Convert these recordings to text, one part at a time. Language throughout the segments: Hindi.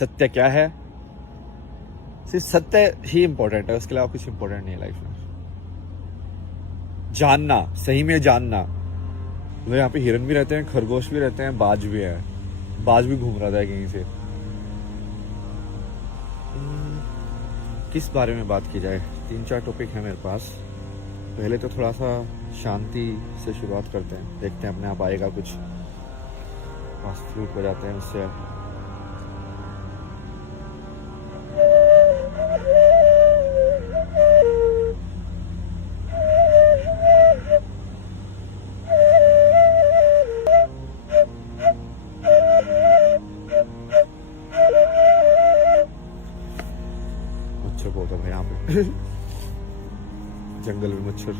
सत्य क्या है, सिर्फ सत्य ही इंपॉर्टेंट है, उसके अलावा कुछ इंपॉर्टेंट नहीं है लाइफ में। जानना, सही में जानना। मतलब यहाँ पे हिरन भी रहते हैं, खरगोश भी रहते हैं, बाज भी है। बाज भी घूम रहा था कहीं से। किस बारे में बात की जाए? 3-4 टॉपिक है मेरे पास। पहले तो थोड़ा सा शांति से शुरुआत करते हैं, देखते हैं अपने आप आएगा कुछ। फास्ट फूड पर जाते हैं उससे। मच्छर बहुत है यहाँ पे। जंगल में मच्छर।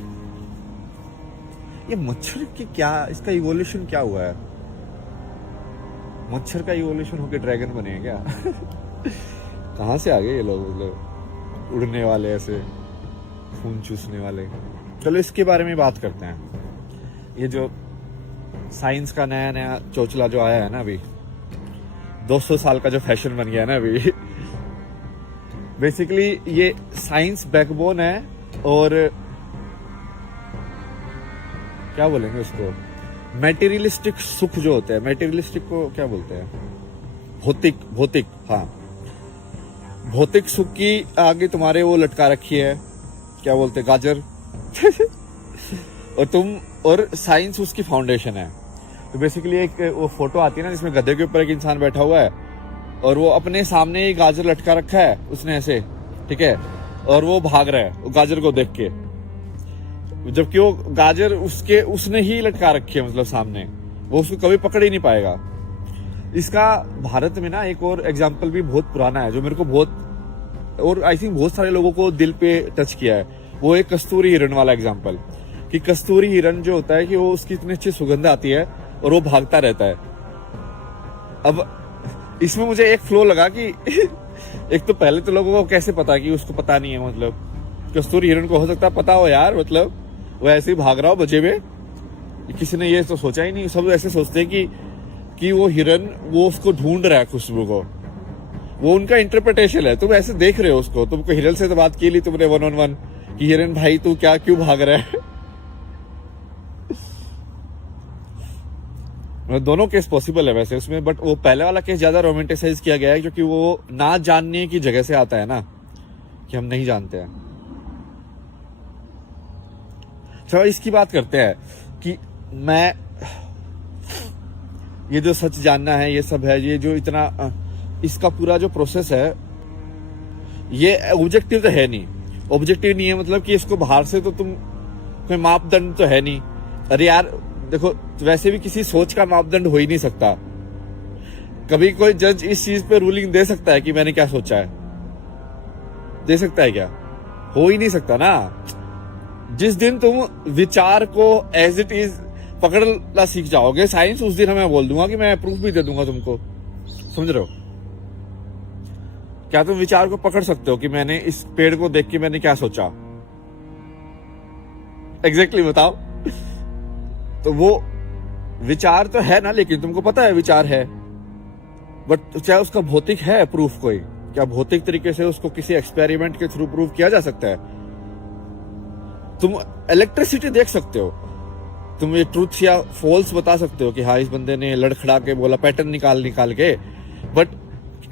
ये मच्छर की क्या, इसका इवोल्यूशन क्या हुआ है? मच्छर का इवोल्यूशन होके ड्रैगन बने हैं क्या? कहाँ से आ गए ये लोग? मतलब उड़ने वाले, ऐसे खून चूसने वाले। चलो इसके बारे में बात करते हैं। ये जो साइंस का नया नया चोचला जो आया है ना अभी, 200 साल का जो फैशन बन गया है ना अभी। बेसिकली ये साइंस बैकबोन है, और क्या बोलेंगे उसको, मेटेरियलिस्टिक सुख जो होते हैं, मेटेरियलिस्टिक को क्या बोलते हैं? भौतिक, हाँ। भौतिक सुख की आगे तुम्हारे वो लटका रखी है, क्या बोलते हैं, गाजर। और साइंस उसकी फाउंडेशन है। तो बेसिकली एक वो फोटो आती है ना जिसमें गधे के ऊपर एक इंसान बैठा हुआ है, और वो अपने सामने ही गाजर लटका रखा है उसने ऐसे, ठीक है, और वो भाग रहा है वो गाजर को देख के, जबकि वो गाजर उसने ही लटका रखी है, मतलब सामने, वो उसको कभी पकड़ ही नहीं पाएगा। इसका भारत में ना एक और एग्जाम्पल भी बहुत पुराना है, जो मेरे को बहुत, और आई थिंक बहुत सारे लोगों को दिल पे टच किया है। वो एक कस्तूरी हिरण वाला एग्जाम्पल, कि कस्तूरी हिरण जो होता है कि वो उसकी इतनी अच्छी सुगंध आती है और वो भागता रहता है। अब इसमें मुझे एक फ्लो लगा कि एक तो पहले तो लोगों को कैसे पता कि उसको पता नहीं है, मतलब कस्तूरी हिरण को हो सकता है पता हो यार, मतलब वो ऐसे ही भाग रहा हो बजे में, किसी ने ये तो सोचा ही नहीं। सब ऐसे सोचते हैं कि वो हिरन वो उसको ढूंढ रहा है, खुशबू को। वो उनका इंटरप्रिटेशन है। तुम ऐसे देख रहे हो उसको, तुमको हिरन से तो बात की ली तुमने 1-on-1 कि हिरन भाई तू क्यों भाग रहा है? दोनों केस पॉसिबल है वैसे उसमें, बट वो पहले वाला केस ज्यादा रोमांटिसाइज किया गया है, क्योंकि वो ना जानने की जगह से आता है ना, कि हम नहीं जानते हैं। चलो इसकी बात करते हैं कि मैं, ये जो सच जानना है, ये सब है, ये जो इतना, इसका पूरा जो प्रोसेस है, ये ऑब्जेक्टिव तो है नहीं। ऑब्जेक्टिव नहीं है मतलब कि इसको बाहर से तो तुम, कोई मापदंड तो है नहीं। अरे यार देखो, वैसे भी किसी सोच का मापदंड हो ही नहीं सकता। कभी कोई जज इस चीज पे रूलिंग दे सकता है कि मैंने क्या सोचा है? दे सकता है क्या? हो ही नहीं सकता ना। जिस दिन तुम विचार को एज इट इज पकड़ना सीख जाओगे, साइंस, उस दिन मैं बोल दूंगा कि मैं प्रूफ भी दे दूंगा तुमको। समझ रहे हो? क्या तुम विचार को पकड़ सकते हो कि मैंने इस पेड़ को देख के मैंने क्या सोचा? एग्जैक्टली बताओ। तो वो विचार तो है ना, लेकिन तुमको पता है विचार है, बट चाहे उसका भौतिक है प्रूफ, कोई क्या भौतिक तरीके से उसको किसी एक्सपेरिमेंट के थ्रू प्रूफ किया जा सकता है? तुम इलेक्ट्रिसिटी देख सकते हो, तुम ये ट्रूथ या फॉल्स बता सकते हो कि हाँ इस बंदे ने लड़खड़ा के बोला, पैटर्न निकाल के, बट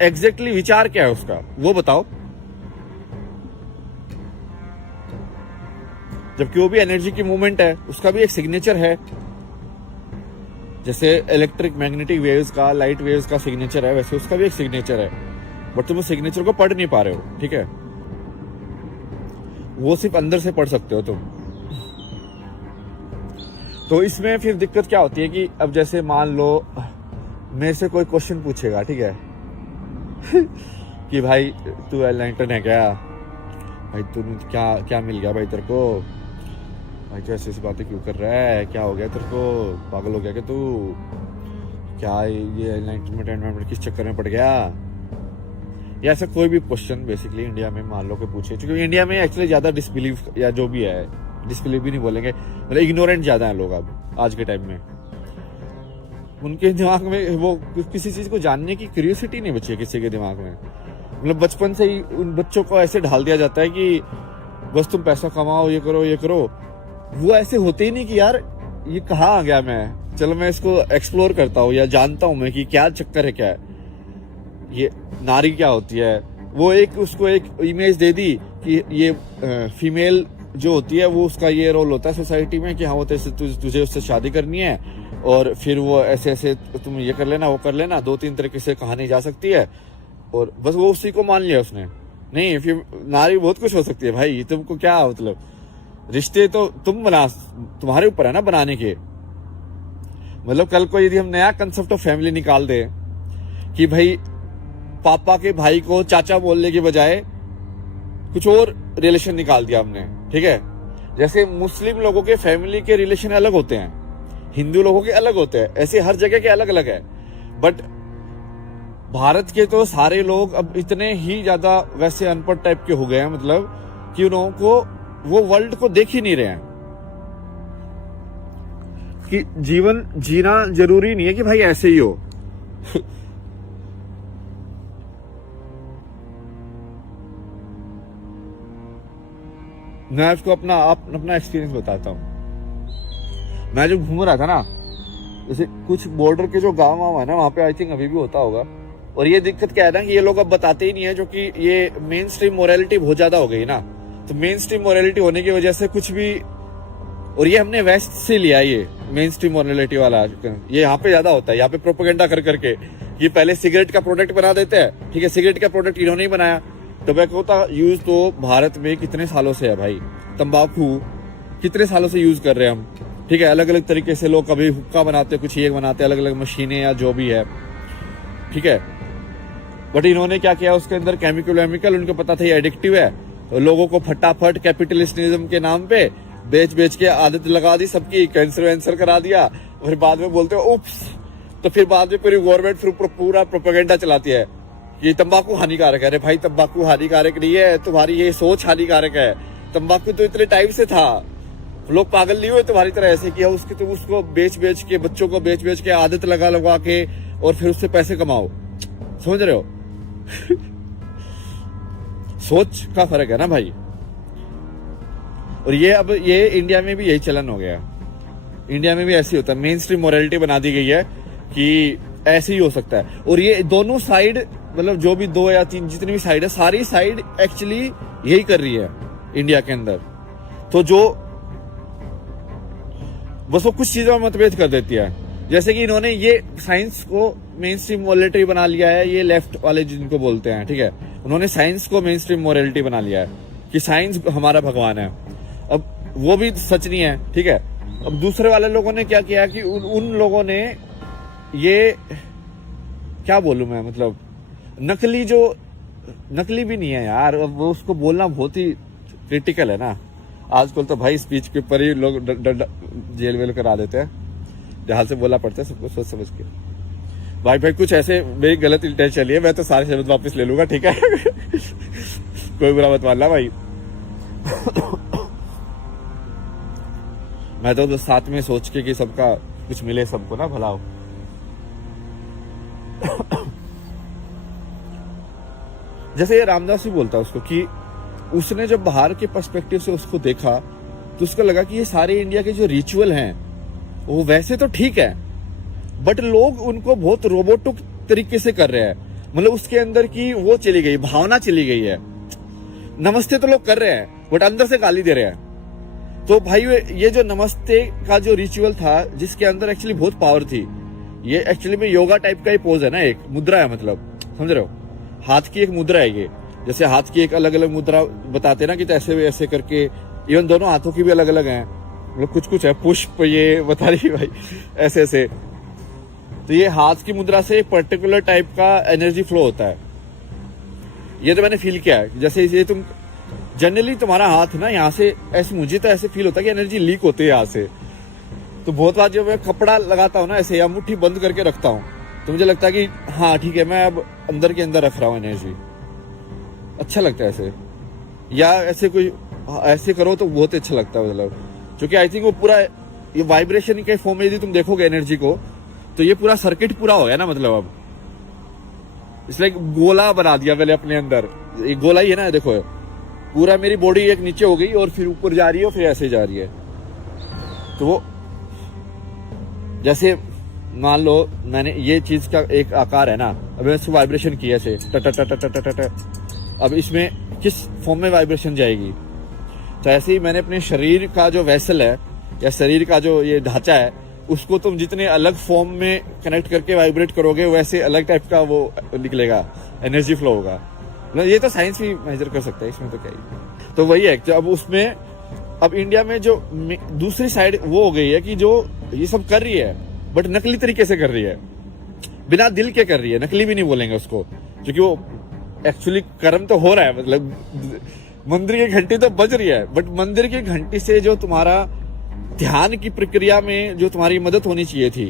एग्जैक्टली विचार क्या है उसका, वो बताओ। जबकि वो भी एनर्जी की मूवमेंट है, उसका भी एक सिग्नेचर है। जैसे इलेक्ट्रिक मैग्नेटिक वेव्स का, लाइट वेव्स का सिग्नेचर है, वैसे उसका भी एक सिग्नेचर है, बट तुम उस सिग्नेचर को पढ़ नहीं पा रहे हो, ठीक है? वो सिर्फ अंदर से पढ़ सकते हो तुम। तो इसमें फिर दिक्कत क्या होती है कि अब जैसे मान लो मेरे से कोई क्वेश्चन पूछेगा, ठीक है, कि भाई तू एनलाइटन है क्या? भाई तू क्या मिल गया भाई तेरे को? भाई तू ऐसी बातें क्यों कर रहा है? क्या हो गया तेरे को? पागल हो गया क्या तू? क्या ये एनलाइटमेंट किस चक्कर में पड़ गया? या ऐसा कोई भी क्वेश्चन बेसिकली इंडिया में मान लो कि पूछे, क्योंकि इंडिया में एक्चुअली ज्यादा डिसबिलीव या जो भी है, डिसबिलीव भी नहीं बोलेंगे, मतलब इग्नोरेंट ज्यादा है लोग अब आज के टाइम में। उनके दिमाग में वो किसी चीज को जानने की क्यूरियोसिटी नहीं बची है किसी के दिमाग में। मतलब बचपन से ही उन बच्चों को ऐसे ढाल दिया जाता है कि बस तुम पैसा कमाओ, ये करो ये करो। वो ऐसे होते ही नहीं कि यार ये कहाँ आ गया, मैं चलो मैं इसको एक्सप्लोर करता हूँ या जानता हूँ मैं कि क्या चक्कर है, क्या है ये नारी क्या होती है। वो एक उसको एक इमेज दे दी कि ये फीमेल जो होती है वो उसका ये रोल होता है सोसाइटी में कि हाँ वो तुझे उससे शादी करनी है और फिर वो ऐसे ऐसे तुम ये कर लेना वो कर लेना, 2-3 तरीके से कहानी जा सकती है और बस वो उसी को मान लिया उसने। नहीं, फिर नारी बहुत कुछ हो सकती है भाई, तुमको क्या मतलब, रिश्ते तो तुम बना, तुम्हारे ऊपर है ना बनाने के। मतलब कल को यदि हम नया कंसेप्ट ऑफ फैमिली निकाल दे कि भाई पापा के भाई को चाचा बोलने के बजाय कुछ और रिलेशन निकाल दिया हमने, ठीक है। जैसे मुस्लिम लोगों के फैमिली के रिलेशन अलग होते हैं, हिंदू लोगों के अलग होते हैं, ऐसे हर जगह के अलग अलग है। बट भारत के तो सारे लोग अब इतने ही ज्यादा वैसे अनपढ़ टाइप के हो गए हैं, मतलब कि उन लोगों को वो वर्ल्ड को देख ही नहीं रहे हैं कि जीवन जीना जरूरी नहीं है कि भाई ऐसे ही हो। मैं आपको अपना एक्सपीरियंस बताता हूँ। मैं जब घूम रहा था ना, जैसे कुछ बॉर्डर के जो गांव है ना, वहां पे आई थिंक अभी भी होता होगा। और ये दिक्कत क्या है ना कि ये लोग अब बताते ही नहीं है, जो कि ये मेन स्ट्रीम मोरालिटी बहुत ज्यादा हो गई ना। तो मेन स्ट्रीम मोरालिटी होने की वजह से कुछ भी, और ये हमने वेस्ट से लिया, ये मेन स्ट्रीम मोरालिटी वाला ये यहाँ पे ज्यादा होता है। यहाँ पे प्रोपेगेंडा कर करके ये पहले सिगरेट का प्रोडक्ट बना देते हैं, ठीक है। सिगरेट का प्रोडक्ट इन्होंने ही बनाया। टोबैको का यूज तो भारत में कितने सालों से है भाई, तंबाकू कितने सालों से यूज कर रहे हैं हम, ठीक है। अलग अलग तरीके से लोग कभी हुक्का बनाते, कुछ ये बनाते, अलग अलग मशीनें या जो भी है, ठीक है। बट इन्होंने क्या किया, उसके अंदर केमिकल उनको पता था ये एडिक्टिव है, तो लोगों को फटाफट कैपिटलिस्टिज्म के नाम पे बेच बेच के आदत लगा दी, सबकी कैंसर वैंसर करा दिया। फिर बाद में बोलते हो उप्स, तो फिर बाद में पूरी गवर्नमेंट पूरा प्रोपेगेंडा चलाती है कि तंबाकू हानिकारक है। अरे भाई तंबाकू हानिकारक नहीं है, तुम्हारी ये सोच हानिकारक है। तंबाकू तो इतने टाइम से था, लोग पागल नहीं हुए तुम्हारी तरह ऐसे किया उसकी, तुम उसको बेच बेच के, बच्चों को बेच बेच के, आदत लगा के, और फिर उससे पैसे कमाओ। समझ रहे हो? सोच का फर्क है ना भाई। और ये अब ये इंडिया में भी यही चलन हो गया। इंडिया में भी ऐसी होता है, मेन स्ट्रीम मोरालिटी बना दी गई है कि ऐसे ही हो सकता है। और ये दोनों साइड, मतलब जो भी 2 या 3 जितनी भी साइड है, सारी साइड एक्चुअली यही कर रही है इंडिया के अंदर। तो जो बस वो कुछ चीजों में मतभेद कर देती है। जैसे कि इन्होंने ये साइंस को मेन स्ट्रीम मोरालिटी बना लिया है, ये लेफ्ट वाले जिनको बोलते हैं, ठीक है। उन्होंने साइंस को मेन स्ट्रीम मोरालिटी बना लिया है कि साइंस हमारा भगवान है। अब वो भी सच नहीं है, ठीक है। अब दूसरे वाले लोगों ने क्या किया कि उन लोगों ने ये, क्या बोलूं मैं, मतलब नकली भी नहीं है यार, अब वो उसको बोलना बहुत ही क्रिटिकल है ना। आजकल तो भाई स्पीच के ऊपर ही लोग जेल वेल करा देते हैं, ध्यान से बोलना पड़ता है सबको सोच समझ के। भाई कुछ ऐसे मेरी गलत इंटेंशन है, मैं तो सारे शब्द वापस ले लूंगा, ठीक है। कोई बुरा मत मानना भाई। मैं तो साथ में सोच के कि सबका कुछ मिले, सबको ना भला हो। जैसे ये रामदास भी बोलता है उसको कि उसने जब बाहर के पर्सपेक्टिव से उसको देखा तो उसको लगा कि ये सारे इंडिया के जो रिचुअल हैं वो वैसे तो ठीक है, बट लोग उनको बहुत रोबोटिक तरीके से कर रहे हैं। मतलब उसके अंदर की वो चली गई, भावना चली गई है। नमस्ते तो लोग कर रहे हैं, बट अंदर से गाली दे रहे हैं। तो भाई ये जो नमस्ते का जो रिचुअल था, जिसके अंदर एक्चुअली बहुत पावर थी, ये एक्चुअली में योगा टाइप का ही पोज है ना, एक मुद्रा है, मतलब समझ रहे हो, हाथ की एक मुद्रा है ये। जैसे हाथ की एक अलग अलग मुद्रा बताते ना कि तो ऐसे ऐसे करके, इवन दोनों हाथों की भी अलग अलग है, मतलब कुछ है, पुष्प ये बता रही भाई, ऐसे ऐसे। तो ये हाथ की मुद्रा से पर्टिकुलर टाइप का एनर्जी फ्लो होता है। ये तो मैंने फील किया है। जैसे ये तुम जनरली तुम्हारा हाथ ना यहाँ से ऐसे, मुझे तो ऐसे फील होता है कि एनर्जी लीक होती है यहाँ से। तो बहुत बार जब मैं कपड़ा लगाता हूँ ना ऐसे, या मुट्ठी बंद करके रखता हूँ, तो मुझे लगता है कि हाँ ठीक है, मैं अब अंदर के अंदर रख रहा हूँ एनर्जी, अच्छा लगता है ऐसे। या ऐसे कोई ऐसे करो तो बहुत अच्छा लगता है, मतलब क्योंकि आई थिंक वो पूरा ये वाइब्रेशन के फॉर्म में यदि तुम देखोगे एनर्जी को, तो ये पूरा सर्किट पूरा हो गया ना, मतलब अब इसलिए गोला बना दिया मैंने अपने अंदर, ये गोला ही है ना, देखो पूरा मेरी बॉडी एक नीचे हो गई और फिर ऊपर जा रही है और फिर ऐसे जा रही है। तो वो जैसे मान लो मैंने ये चीज का एक आकार है ना, अब मैंने इसको वाइब्रेशन किया ऐसे अब इसमें किस फॉर्म में वाइब्रेशन जाएगी। तो ऐसे ही मैंने अपने शरीर का जो वेसल है या शरीर का जो ये ढांचा है उसको तुम जितने अलग फॉर्म में कनेक्ट करके वाइब्रेट करोगे वैसे अलग टाइप का वो निकलेगा, एनर्जी फ्लो होगा। ये तो साइंस भी मेजर कर सकता है, इसमें तो क्या ही। तो वही है कि अब उसमें अब इंडिया में जो दूसरी साइड वो हो गई है कि जो ये सब कर रही है बट नकली तरीके से कर रही है, बिना दिल के कर रही है, नकली भी नहीं बोलेंगे उसको, क्योंकि वो एक्चुअली कर्म तो हो रहा है, मतलब मंदिर की घंटी तो बज रही है, बट मंदिर की घंटी से जो तुम्हारा ध्यान की प्रक्रिया में जो तुम्हारी मदद होनी चाहिए थी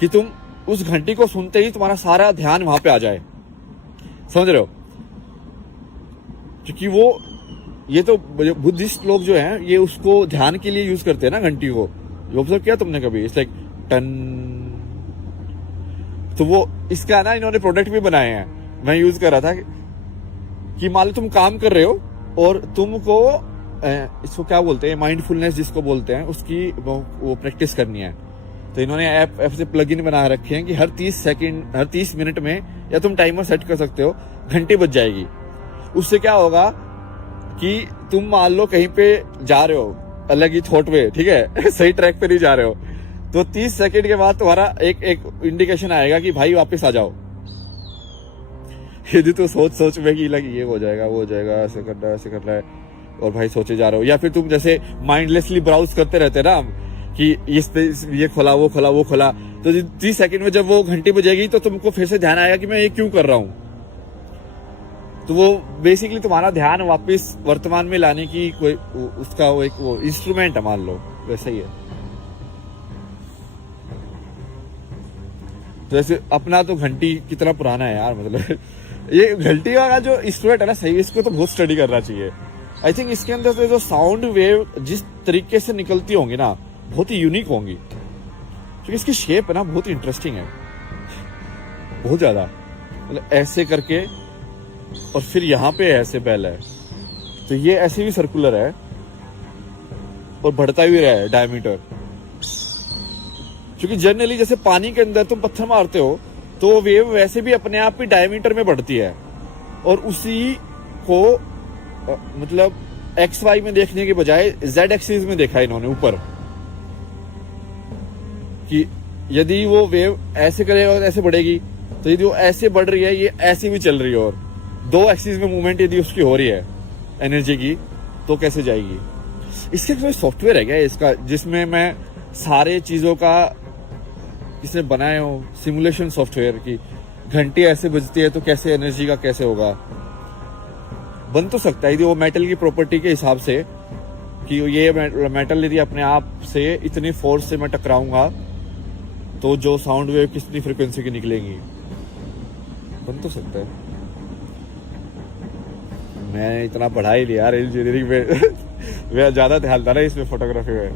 कि तुम उस घंटी को सुनते ही तुम्हारा सारा ध्यान वहां पे आ जाए, समझ रहे हो। क्योंकि वो ये तो बुद्धिस्ट लोग जो हैं ये उसको ध्यान के लिए यूज करते हैं ना घंटी को, ऑब्जर्व किया तुमने कभी, इट्स लाइक टन। तो वो इसका ना इन्होंने प्रोडक्ट भी बनाए हैं, मैं यूज कर रहा था कि मान लो तुम काम कर रहे हो और तुमको इसको क्या बोलते हैं, माइंडफुलनेस जिसको बोलते हैं, उसकी वो प्रैक्टिस करनी है। तो इन्होंने ऐप से प्लगइन बना रखे हैं कि हर 30 मिनट में या तुम टाइमर सेट कर सकते हो, घंटी बज जाएगी। उससे क्या होगा कि तुम मान लो कहीं पे जा रहे हो अलग ही थॉट में, ठीक है सही ट्रैक पे नहीं जा रहे हो, तो 30 सेकंड के बाद तुम्हारा एक इंडिकेशन आएगा कि भाई वापस आ जाओ। यदि तो सोच में कि लगी ये हो जाएगा वो हो जाएगा, ऐसे करना है और भाई सोचे जा रहे हो, या फिर तुम जैसे माइंडलेसली ब्राउज करते रहते ना कि इस पे ये खोला वो खोला वो खोला, तो 30 सेकंड में जब वो घंटी बजेगी तो तुमको फिर से ध्यान आएगा कि मैं ये क्यों कर रहा हूं। तो वो बेसिकली तुम्हारा ध्यान वापस वर्तमान में लाने की कोई उसका वो एक वो इंस्ट्रूमेंट है, मान लो वैसा ही है। तो जैसे अपना तो घंटी कितना पुराना है यार, मतलब ये घंटी का जो इंस्ट्रूमेंट है ना, सही इसको तो बहुत स्टडी करना चाहिए। आई थिंक इसके अंदर से जो साउंड वेव जिस तरीके से निकलती होंगी ना बहुत ही यूनिक होंगी, क्योंकि इसकी शेप है ना बहुत इंटरेस्टिंग है, बहुत ज्यादा, मतलब ऐसे करके और फिर यहाँ पे ऐसे बेल है, तो ये ऐसे भी सर्कुलर है और बढ़ता भी रहा है डायमीटर। क्योंकि जनरली जैसे पानी के अंदर तुम पत्थर मारते हो तो वेव वैसे भी अपने आप ही डायमीटर में बढ़ती है, और उसी को मतलब XY में देखने के बजाय Z एक्सिस में देखा इन्होंने ऊपर, कि यदि वो वेव ऐसे करे और ऐसे बढ़ेगी, तो यदि वो ऐसे बढ़ रही है ये ऐसे भी चल रही है, और 2 एक्सिस में मूवमेंट यदि उसकी हो रही है एनर्जी की, तो कैसे जाएगी। इसके कोई सॉफ्टवेयर है क्या इसका जिसमें मैं सारे चीजों का इसने बनाए हो, सिमुलेशन सॉफ्टवेयर की घंटी ऐसे बजती है तो कैसे एनर्जी का कैसे होगा, बन तो सकता है यदि वो मेटल की प्रॉपर्टी के हिसाब से कि ये मेटल यदि अपने आप से इतनी फोर्स से मैं टकराऊंगा तो जो साउंड वेव कितनी फ्रिक्वेंसी की निकलेंगी, बन तो सकता है। मैं इतना पढ़ा ही लिया यार इंजीनियरिंग में मैं ज्यादा ध्यान था ना इसमें फोटोग्राफी में।